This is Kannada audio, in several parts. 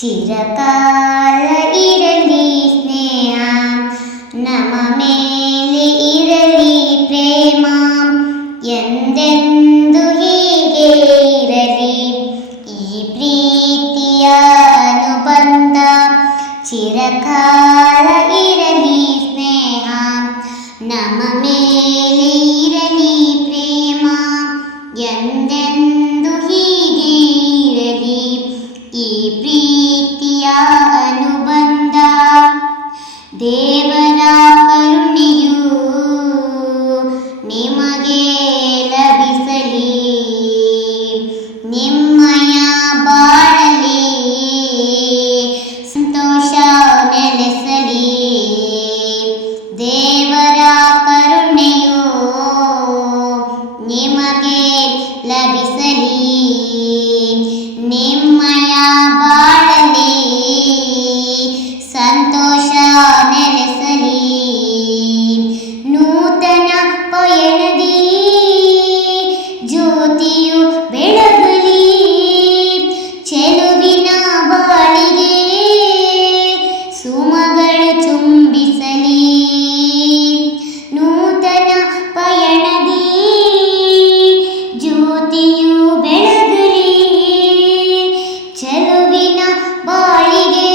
ಚಿರಕಾಲ ಇರಲಿ ಸ್ನೇಹ, ನಮ್ಮ ಮೇಲೆ ಇರಲಿ ಪ್ರೇಮ, ಎಂದೆಂದು ಹೀಗೆ ಇರಲಿ ಈ ಪ್ರೀತಿಯ ಅನುಬಂಧ. ಚಿರಕಾಲ ಇರಲಿ ಸ್ನೇಹ, ನಮ್ಮ ಮೇಲೆ ಇರಲಿ ಪ್ರೇಮ, ಎಂದೆಂದು ಹೀಗೆ ಇರಲಿ ಈ ಪ್ರೀತಿಯ ಅನುಬಂಧ. ದೇವರ ಕರುಣೆಯು ನಿಮಗೆ ಲಭಿಸಲಿ, ನಿಮ್ಮಯ ಬಾಳಲಿ ಸಂತೋಷ ನೆಲೆಸಲಿ. ದೇವರ ಕರುಣೆಯು ನಿಮಗೆ ಲಭಿಸಲಿ, ನಿಮ್ಮಯ ಬಾಳಲಿ ಸಂತೋಷ ನೆಲೆಸಲಿ. ನೂತನ ಪಯಣದಿ ಜ್ಯೋತಿಯು ಬೆಳಗಲಿ, ಚೆಲುವಿನ ಬಾಳಿಗೆ ಸುಮಗಳು ಚುಂಬಿಸಲಿ. ನೂತನ ಪಯಣದಿ ಜ್ಯೋತಿಯು ಬೆಳಗಲಿ, ಚೆಲುವಿನ ಬಾಳಿಗೆ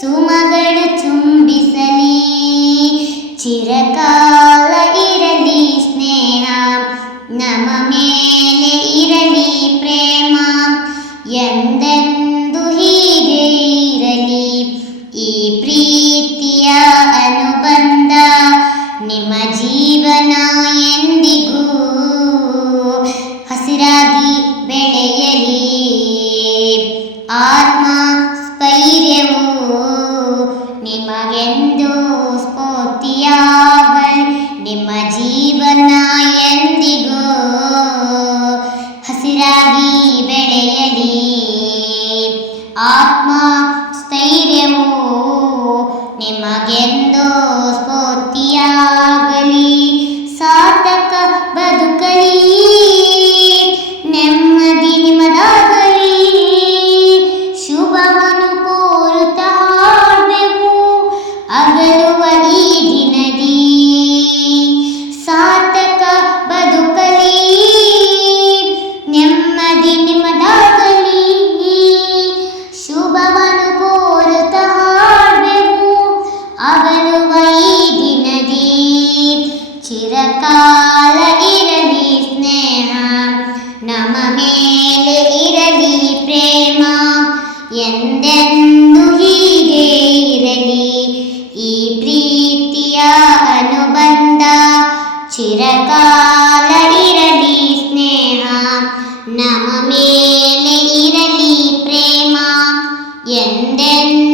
ಸುಮಗಳು ಚುಂಬಿಸಲಿ. ಚಿರಕಾಲ ಇರಲಿ ಸ್ನೇಹ, ನಮ್ಮ ಮೇಲೆ ಇರಲಿ ಪ್ರೇಮ, ಎಂದೆಂದು ಹೀಗೆ ಇರಲಿ ಈ ಪ್ರೀತಿಯ ಅನುಬಂಧ. ನಿಮ್ಮ ಜೀವನ ಎಂದಿಗೂ ಹಸಿರಾಗಿ ಬೆಳೆಯಲಿ, ಆತ್ಮ ಸ್ಥೈರ್ಯವು ನಿಮಗೆಂದು ಸ್ಫೂರ್ತಿಯಾಗಲಿ. ನಿಮ್ಮ ಜೀವನ ಎಂದಿಗೂ ಹಸಿರಾಗಿ ಬೆಳೆಯಲಿ, ಆತ್ಮ ಸ್ಥೈರ್ಯವು ನಿಮಗೆಂದು ಸ್ಫೂರ್ತಿಯಾಗಲಿ. ಸಾರ್ಥಕ ಬದುಕಲಿ, ನೆಮ್ಮದಿ ನಿಮ್ಮದಾಗಲಿ, ಶುಭವನ್ನು ಕೋರುತ್ತಾ ಹಾಡುವೆವು ಅಗಲುವ ಈ ದಿನದಿ. ಸಾರ್ಥಕ ಬದುಕಲಿ, ನೆಮ್ಮದಿ ನಿಮ್ಮದಾಗಲಿ, ಶುಭವನ್ನು ಕೋರುತ್ತಾ ಹಾಡುವೆವು ಅಗಲುವ ಈ ದಿನದಿ. ಚಿರಕಾಲ ಇರಲಿ ಸ್ನೇಹ, ನಮ್ಮ ಮೇಲೆ ಇರಲಿ ಪ್ರೇಮ, ಎಂದೆಂದು ಹೀಗೆ ಇರಲಿ ಈ ಪ್ರೀತಿಯ ಅನುಬಂಧ. ಚಿರಕಾಲ ಇರಲಿ ಸ್ನೇಹ, ನಮ್ಮ ಮೇಲೆ ಇರಲಿ ಪ್ರೇಮ, ಎಂದೆಂದು